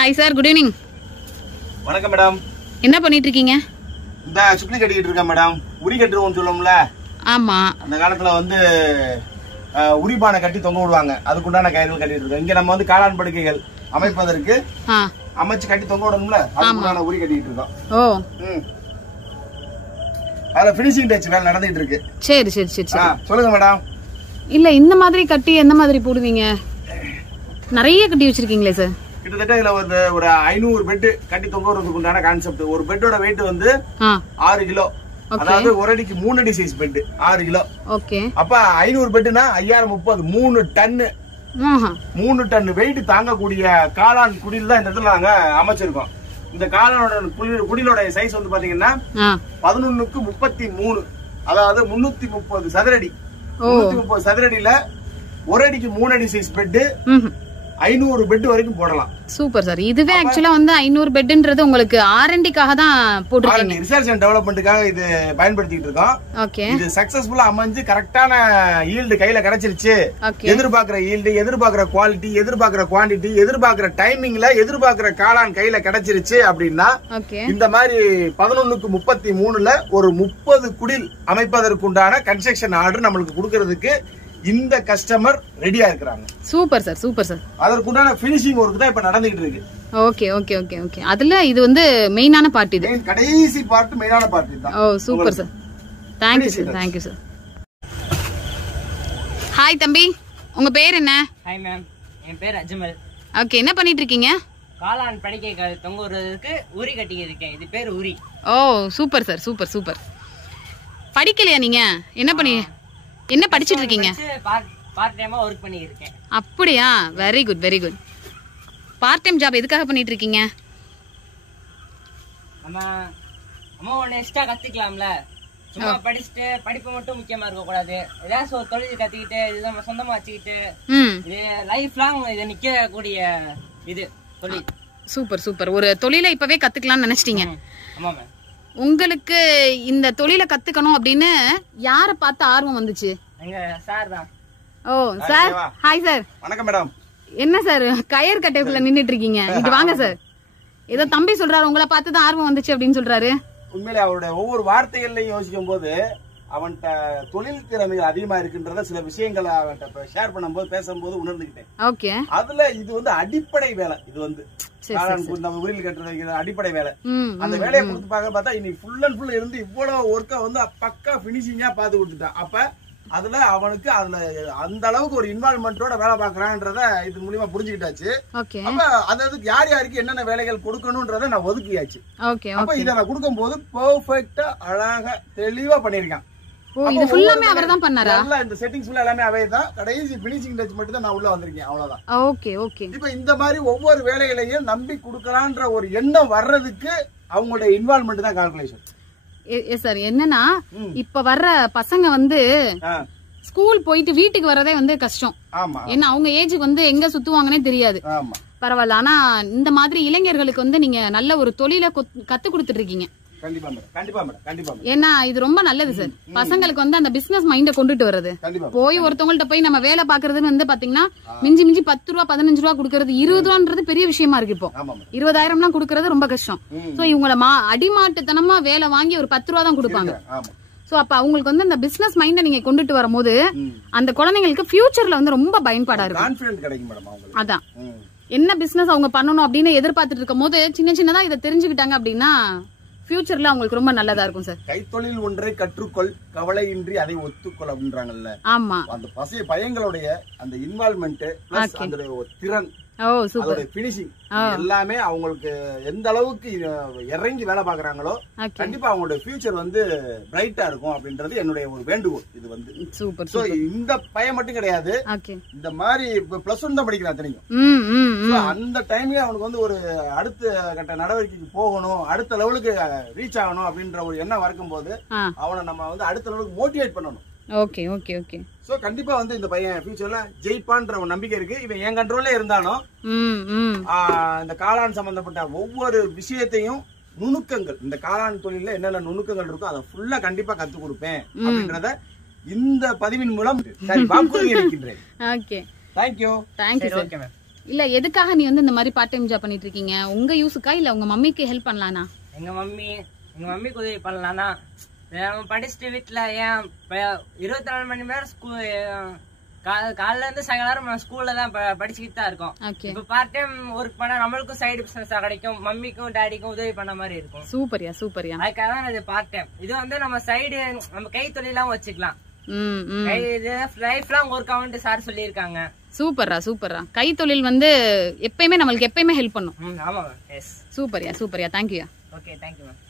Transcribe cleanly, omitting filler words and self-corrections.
Hi sir, good evening. வணக்கம் madam. என்ன பண்ணிட்டு இருக்கீங்க? இந்த சுப்ளி கட்டிக்கிட்டு இருக்கேன் மேடம். உரி கட்டுருவோம்னு சொல்லுவோம்ல. ஆமா. அந்த காலத்துல வந்து உரிபானை கட்டி தொங்க விடுவாங்க. அதுக்குண்டான கயிறுகள் கட்டிட்டு இருக்கோம். இங்க நம்ம வந்து காளான் படுக்கைகள் அமைப்பதற்கு அமைச்சு கட்டி தொங்க விடணும்ல, அதுக்குண்டான உரி கட்டிட்டு இருக்கோம். ஓ, அதுல பினிஷிங் டச் வேலை நடந்துட்டு இருக்கு. சரி சரி சரி சரி. சொல்லுங்க மேடம். இல்ல, இந்த மாதிரி கட்டி எந்த மாதிரி போடுவீங்க? நிறைய கட்டி வச்சிருக்கீங்களே சார். கிட்டத்தட்ட இதுல ஒரு 500 பெட் கட்டி தொங்க விடுறதுக்கு உண்டான கான்செப்ட். ஒரு பெட்டோட வெயிட் வந்து 6 கிலோ. அதாவது ஒரு அடிக்கு 3 அடி சைஸ் பெட் 6 கிலோ. ஓகே. அப்ப 500 பெட்னா 5030 3 டன்னு. 3 டன் வெயிட் தாங்கக்கூடிய காளான் குடில் தான் இந்த இடத்துல நாங்க அமைச்சிருக்கோம். இந்த காளானோட குடிலோட சைஸ் வந்து பாத்தீங்கன்னா 11க்கு 33, அதாவது 330 சதுரடி. 330 சதுரடியில ஒரு அடிக்கு 3 அடி சைஸ் பெட் 500 பெட் வரைக்கும் போடலாம். Super sir. இதுவே ஆக்சுவலா வந்து 500 பெட்ன்றது உங்களுக்கு ஆர்என்டிக்காக தான் போட்டுருக்கீங்க. ரிசர்ச் அண்ட் டெவலப்மென்ட்காக இது பயன்படுத்திட்டு இருக்கோம். ஓகே. இது சக்சஸ்ஃபுல்லா அமைஞ்சு கரெக்டான ஈல்ட் கையில கிடைச்சிருச்சு. எதிர்பார்க்கிற ஈல்ட், எதிர்பார்க்கிற குவாலிட்டி, எதிர்பார்க்கிற குவாண்டிட்டி, எதிர்பார்க்கிற டைமிங்ல எதிர்பார்க்கிற காளான் கையில கிடைச்சிருச்சு அப்படின்னா இந்த மாதிரி 11க்கு 33ல ஒரு 30 குடில் அமைப்பதற்குண்டான கன்ஸ்ட்ரக்ஷன் ஆர்டர் நம்மளுக்கு கொடுக்கிறதுக்கு இந்த கஸ்டமர் ரெடியா இருக்காங்க. Super sir, super sir. அதற்குண்டான ஃபினிஷிங் ஒர்க் தான் இப்ப நடந்துகிட்டு இருக்கு. Okay okay okay okay. அதுல இது வந்து மெயினான பார்ட். இது கடைசி பார்ட், மெயினான பார்ட் தான். Oh, super sir. Thank you sir, thank you sir. Hi தம்பி, உங்க பேர் என்ன? ஹாய் மேம், என் பேர் அஜ்மல். ஓகே, என்ன பண்ணிட்டு இருக்கீங்க? காளான் படுக்கை தொங்க விடுறதுக்கு உரி கட்டி இருக்கேன். இது பேர் உரி. ஓ, சூப்பர் சார், சூப்பர் சூப்பர். படிக்கலையா நீங்க? என்ன படிச்சிட்டு இருக்கீங்க? பார்ட் டைமா வர்க் பண்ணி இருக்கேன். அப்படியா? Very good very good. Part time job எதுக்காக பண்ணிட்டு இருக்கீங்க? நம்ம ஒன்று எக்ஸ்ட்ரா கத்துக்கலாம்ல. சும்மா படிச்சுட்டு படிப்பு மட்டும் முக்கியமா இருக்க கூடாது. ஏதாச்சும் ஒரு தொழில் கத்துக்கிட்டு இது நம்ம சொந்தமா வச்சுக்கிட்டு இது லைஃப் லாங் இது நிக்க கூடிய இது தொழில். Super super. ஒரு தொழிலை இப்பவே கத்துக்கலாம்னு நினைச்சிட்டீங்க. ஆமா மேம். உங்களுக்கு இந்த தொழிலை கத்துக்கணும் அப்படின்னு யாரை பார்த்து ஆர்வம் வந்துச்சு? எங்க சார் தான். ஓ சார், ஹாய் சார். வணக்கம் மேடம். என்ன சார் கயர் கட்டைக்குள்ள நின்னுட்டு இருக்கீங்க? இது வாங்க சார். ஏதோ தம்பி சொல்றாரு உங்களை பார்த்து தான் ஆர்வம் வந்துச்சு அப்படின்னு சொல்றாரு. உண்மையிலே அவருடைய ஒவ்வொரு வார்த்தைகள்லையும் யோசிக்கும் போது அவன்கிட்ட தொழில் திறமைகள் அதிகமா இருக்குன்றத சில விஷயங்களை அவன்கிட்ட ஷேர் பண்ணும்போது பேசும்போது உணர்ந்துகிட்டேன். ஓகே. அதுல இது வந்து அடிப்படை வேலை. இது வந்து உரியில் கட்டுறது அடிப்படை வேலை. அந்த வேலையை கொடுத்து பார்த்தா இன்னைக்கு ஃபுல் அண்ட் ஃபுல் இருந்து இவ்வளவு ஒர்க்கா வந்து பக்கா பினிஷிங்கா பாத்து கொடுத்துட்டான். அப்ப அதுல அவனுக்கு அதுல அந்த அளவுக்கு ஒரு இன்வால்வ்மெண்டோட வேலை பாக்குறான்றத இது மூலியமா புரிஞ்சுக்கிட்டாச்சு. அப்ப அதாவது யார் யாருக்கு என்னென்ன வேலைகள் கொடுக்கணும்ன்றத நான் ஒதுக்கியாச்சு. அப்ப இதை நான் கொடுக்கும் போது பெர்ஃபெக்ட்டா அழகா தெளிவா பண்ணிருக்கான். இது ஃபுல்லாமே அவர்தான் பண்ணாரா? இந்த செட்டிங்ஸ் ஃபுல்லா எல்லாமே அவர்தான். கடைசி ஃபினிஷிங் டச் மட்டும் தான் நான் உள்ள வந்திருக்கேன். அவ்வளவுதான். Okay okay. இப்போ இந்த மாதிரி ஒவ்வொரு வேலைகளையும் நம்பி கொடுக்கலான்ற ஒரு எண்ணம் வர்றதுக்கு அவங்களுடைய இன்வால்வ்மெண்ட் தான் கால்குலேஷன். Yes sir. என்னன்னா இப்ப வர்ற பசங்க வந்து ஸ்கூல் போயிட்டு வீட்டுக்கு வரதே வந்து கஷ்டம். ஏன்னா அவங்க ஏஜுக்கு வந்து எங்க சுத்துவாங்கன்னே தெரியாது. பரவாயில்ல. ஆனா இந்த மாதிரி இளைஞர்களுக்கு வந்து நீங்க நல்ல ஒரு தொழிலை கத்து கொடுத்துட்டு இருக்கீங்க. ஏன்னா இது ரொம்ப நல்லது சார். பசங்களுக்கு வந்து அந்த பிசினஸ் மைண்ட கொண்டுட்டு வருது. போய் ஒருத்தவங்கள்ட்ட போய் நம்ம வேலை பாக்குறதுன்னு வந்து பாத்தீங்கன்னா மிஞ்சி மிஞ்சி 10 ரூபா 15 ரூபா குடுக்கறது 20 ரூபான்றது பெரிய விஷயமா இருக்கு. இப்போ 20,000 எல்லாம் குடுக்கறது ரொம்ப கஷ்டம். சோ இவங்கள அடிமாட்டுத்தனமா வேலை வாங்கி ஒரு 10 ரூபா தான் கொடுப்பாங்க. சோ அப்ப அவங்களுக்கு வந்து அந்த பிசினஸ் மைண்ட நீங்க கொண்டுட்டு வரும்போது அந்த குழந்தைங்களுக்கு ஃபியூச்சர்ல வந்து ரொம்ப பயன்பாடா இருக்கும். அதான் என்ன பிசினஸ் அவங்க பண்ணணும் அப்படின்னு எதிர்பார்த்துட்டு இருக்கும் போது சின்ன சின்னதா இதை தெரிஞ்சுக்கிட்டாங்க அப்படின்னா ஃபியூச்சர்ல அவங்களுக்கு ரொம்ப நல்லதா இருக்கும் சார். கைத்தொழில் ஒன்றை கற்றுக்கொள், கவலையின்றி அதை ஒத்துக்கொள் அப்படின்றாங்கல்ல. ஆமா. அந்த பையங்களுடைய அந்த இன்வால்வ்மெண்ட் பிளஸ் அந்த திறன், பினிஷிங் எல்லாமே அவங்களுக்கு எந்த அளவுக்கு இறங்கி வேலை பாக்குறாங்களோ கண்டிப்பா அவங்களோட ஃபியூச்சர் வந்து பிரைட்டா இருக்கும் அப்படின்றது என்னுடைய ஒரு வேண்டுகோள். இது வந்து சூப்பர். சோ இந்த பையன் மட்டும் கிடையாது, இந்த மாதிரி பிளஸ் 1 தான் படிக்கிறான் தெரியும். அந்த டைம்ல அவனுக்கு வந்து ஒரு அடுத்த கட்ட நடவடிக்கைக்கு போகணும், அடுத்த லெவலுக்கு ரீச் ஆகணும் அப்படின்ற ஒரு எண்ணம் இருக்கும் போது அவனை நம்ம வந்து அடுத்த லெவலுக்கு மோட்டிவேட் பண்ணணும். Okay okay okay. சோ கண்டிப்பா வந்து இந்த பையன் ஃபியூச்சர்ல ஜெயிப்பான்ற ஒரு நம்பிக்கை இருக்கு. இவன் என் கண்ட்ரோல்ல இருந்தாலும் இந்த காளான் சம்பந்தப்பட்ட ஒவ்வொரு விஷயத்தையும் நுணுக்கங்கள், இந்த காளான் தொழில என்னென்ன நுணுக்கங்கள் இருக்கோ அதை ஃபுல்லா கண்டிப்பா கத்து கொடுப்பேன் அப்படின்றத இந்த பதிவின் மூலம் வாக்குறுதி அளிக்கின்றேன். ஓகே. தேங்க்யூ. Thank you sir. இல்ல எதுக்காக நீ வந்து இந்த மாதிரி பார்ட் டைம் ஜாப் பண்ணிட்டு இருக்கீங்க? உங்க யூஸுக்கா இல்ல உங்க மம்மிக்கு ஹெல்ப் பண்ணலானா? எங்க மம்மிக்கு உதவி பண்ணலாம்னா படிச்சுட்டு வீட்டுல ஏன் 24 மணி நேரம் ஸ்கூல் காலைல இருந்து சாயங்காலம் ஸ்கூல்ல தான் படிச்சுக்கிட்டு தான் இருக்கோம். இப்ப பார்ட் டைம் ஒர்க் பண்ணா நம்மளுக்கும் சைடு பிசினஸ் கிடைக்கும், மம்மிக்கும் டாடிக்கும் உதவி பண்ண மாதிரி இருக்கும். சூப்பர்யா. அதுக்காக தான் இது பார்ட் டைம். இது வந்து நம்ம சைடு நம்ம கை தொழிலாம் வச்சுக்கலாம். லைஃப் லாங் ஒர்க் ஆகும்னு சார் சொல்லியிருக்காங்க. சூப்பர்ரா. கை தொழில் வந்து எப்பயுமே நம்மளுக்கு எப்பயுமே ஹெல்ப் பண்ணும். ஆமா. எஸ். சூப்பர்யா. தேங்க்யூ. Okay, thank you ma'am.